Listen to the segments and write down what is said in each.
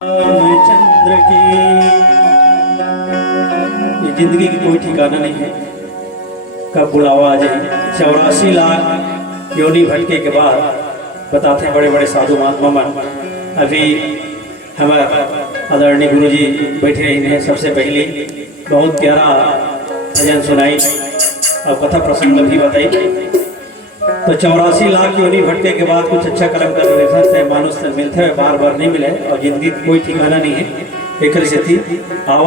रामचंद्र की ये जिंदगी की कोई ठिकाना नहीं है, कब बुलावा आ जाए। 84 लाख योनि भटके के बाद बताते हैं बड़े बड़े साधु महात्मा मन। अभी हमारे आदरणीय गुरु जी बैठे हैं, सबसे पहले बहुत प्यारा भजन सुनाई और कथा प्रसंग भी बताई। तो 84 लाख योनि भटके के बाद कुछ अच्छा कर्म कर रहे थे, मानुष से मिलते हुए बार बार नहीं मिले और जिंदगी कोई ठिकाना नहीं है। एक से थी आओ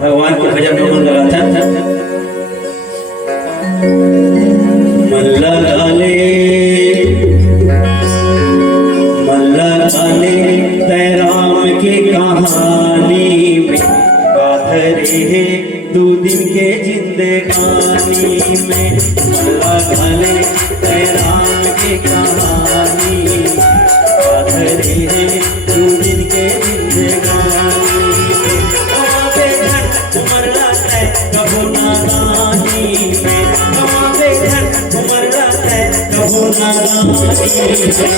भगवान के भजन में मन लगाता मन लगा ले राम की कहानी में गाधरे 2 दिन के जिंदगानी में। लगा ले राम की कहानी गाधरे 2 दिन के जिंदगानी में। कहाँ पे घर उमर रहा है कबो नादानी में, कहाँ पे घर उमर रहा है कबो नादानी में।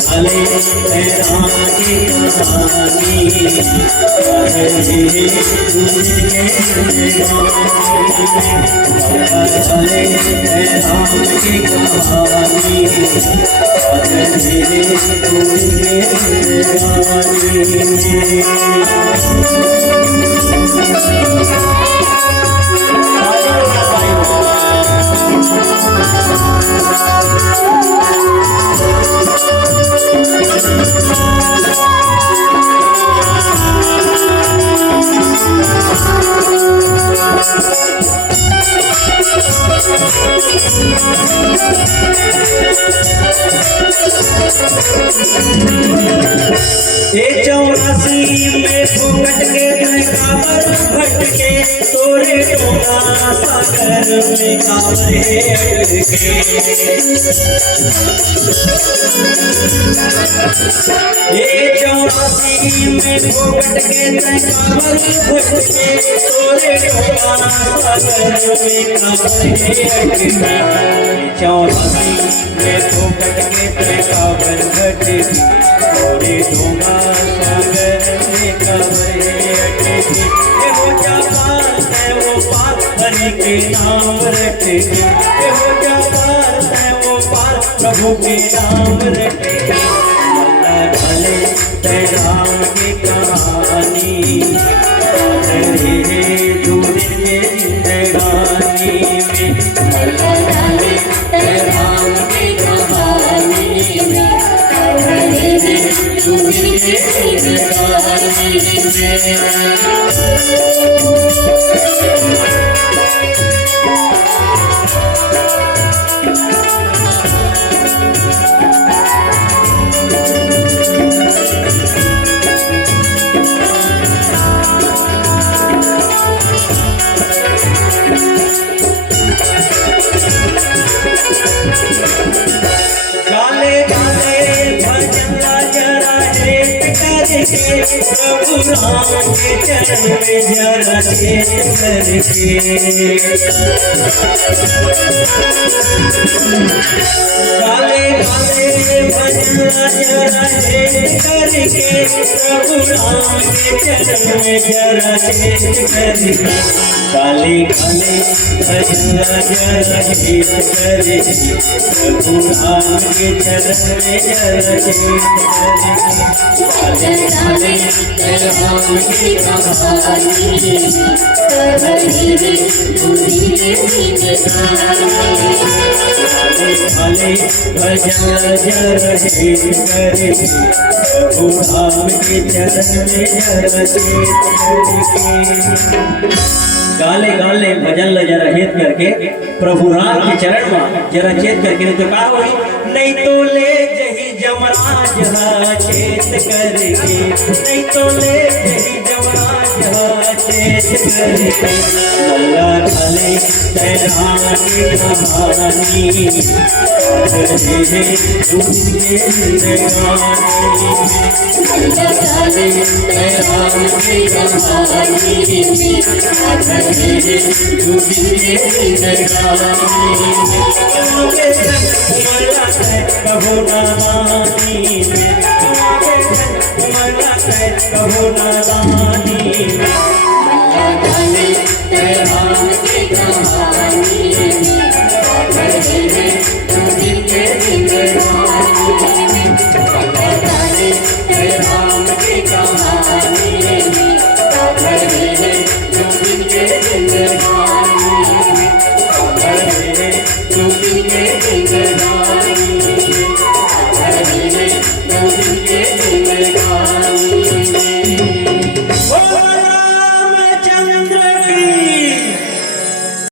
चले राम की कहानी चले राम की कहानी ये 84 में फुकट के काबर भटके तोरे टोला सागर में काबरे अटके। ये 84 में फुकट के काबर भटके तोरे टोला सागर में काबरे अटके। 84 में फुकट के काबर भटके तोरे टोला सागर में काबरे अटके। वो क्या बात है वो पार हरि के नाम रटे, वो क्या बात है वो पार प्रभु के नाम रटे। भले राम की कहानी गाधरे 2 दिन के जिंदगानी में। भले राम की कहानी गाधरे 2 दिन के जिंदगानी में। प्रभु राम के चरण में जरा चेत करके गाले गाले भजन जरा चेत करके प्रभु राम के चरण में जरा चेत करके। गाले गाले भजन जरा चेत करके प्रभु राम के चरण में जरा चेत करके। चले राम की कहानी गाधरे 2 दिन के जिंदगानी। भले भजन जरा चेत करके प्रभु राम के चरण में जरा चेत करके। गाले गाले भजन ल जरा हेत करके प्रभु राम के चरण में जरा चेत करके। नहीं तो का होई, नहीं तो ले जही जमराज चेत करके, नहीं तो ले जही जमराज चेत करके। भले राम की कहानी गाधरे 2 दिन के जिंदगानी में। राम की कहानी गाधरे 2 दिन के जिंदगानी में। कबो नादानी में कहो नादानी में। मल्ला जाने तेरे राम की कहानी में, रहे हैं जो दिन के जिंदगानी में। मल्ला जाने तेरे राम की कहानी में, रहे हैं जो दिन के जिंदगानी।